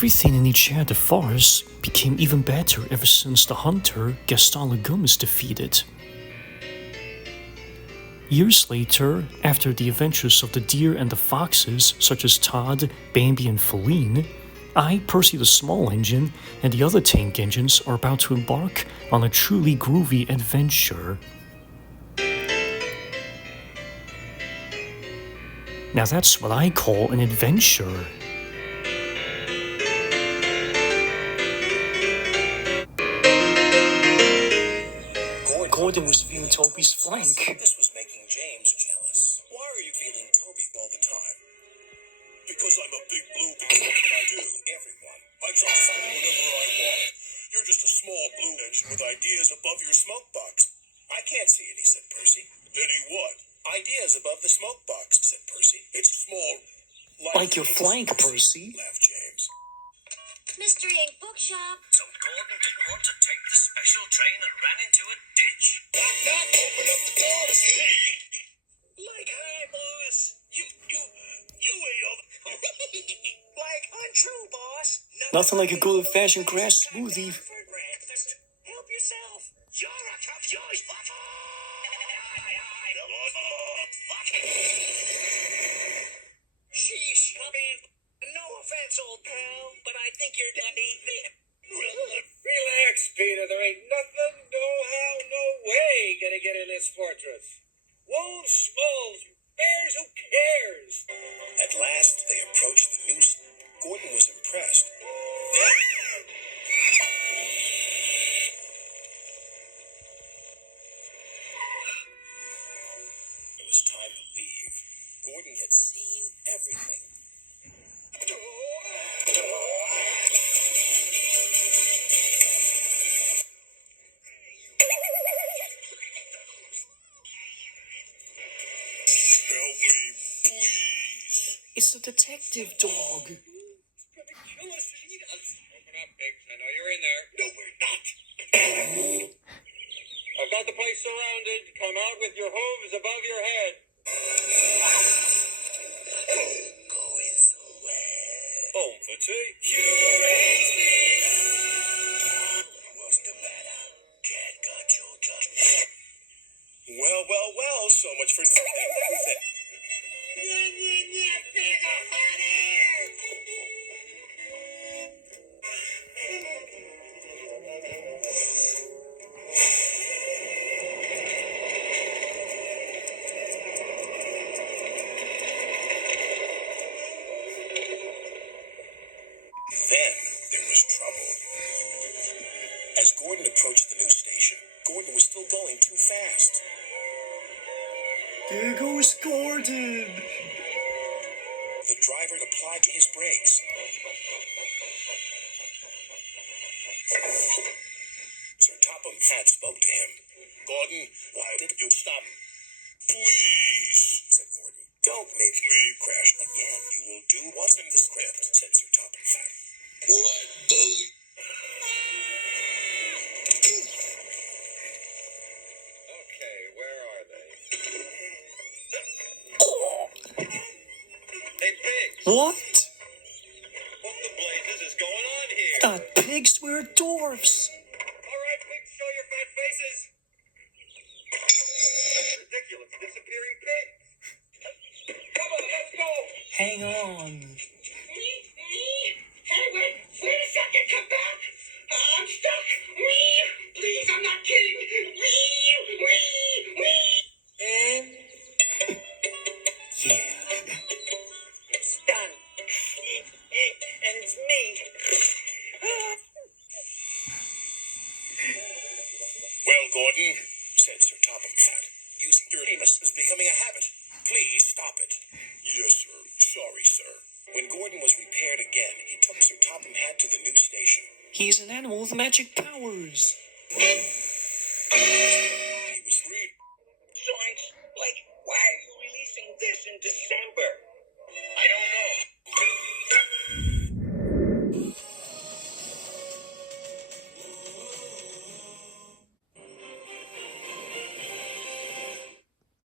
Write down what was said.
Everything in each of the farce became even better ever since the hunter Gaston Legume is defeated. Years later, after the adventures of the deer and the foxes such as Todd, Bambi, and Feline, I, Percy the Small Engine, and the other tank engines are about to embark on a truly groovy adventure. Now that's what I call an adventure. Gordon was feeling Toby's flank. This was making James jealous. Why are you feeling Toby all the time? Because I'm a big blue engine and I do. Everyone. I jump fun whenever I want. You're just a small blue engine with ideas above your smoke box. I can't see any, said Percy. Any what? Ideas above the smoke box, said Percy. It's small. Like your flank, Percy, laughed James. Mystery Inc. Bookshop. So Gordon didn't want to take the special train and ran into a ditch. Knock, knock, open up the door to see. Like, hi, boss. You ate all like, untrue, boss. nothing like a good old-fashioned grass smoothie. For breakfast. Help yourself. You're a tough choice, fucker. Sheesh, come in. No offense, old pal, but I think you're done eating. Relax, Peter. There ain't nothing, no how, no way gonna get in this fortress. Wolves, schmoles, bears, who cares? At last, they approached the noose. Gordon was impressed. It was time to leave. Gordon had seen everything. Help me, please. It's a detective dog. He's gonna kill us if he does. Open up, Biggs. I know you're in there. No, we're not. I've got the place surrounded. Come out with your hooves above your head. Going somewhere. Home for tea. You raised me up. What's the matter? Dad got you just... Well, so much for everything. Bigger, honey. Then there was trouble. As Gordon approached the new station, Gordon was still going too fast. There goes Gordon. The driver applied to his brakes. Sir Topham Hatt spoke to him. Gordon, why did you stop? Please, said Gordon. Don't make me crash again. You will do what's in the script, said Sir Topham Hatt. What bully? Okay, where are they? Hey, Biggs. What? What the blazes is going on here? Not pigs, we're dwarfs. All right, pigs, show your fat faces. Ridiculous, disappearing pigs. Come on, let's go. Hang on. Hey, wait a second, come back. I'm stuck. Please, I'm not kidding. And? Yeah. It's done. And it's me. Well, Gordon, said Sir Topham Hatt, using dirtiness is becoming a habit. Please stop it. Yes, sir. Sorry, sir. When Gordon was repaired again, he took Sir Topham Hatt to the new station. He's an animal with magic powers.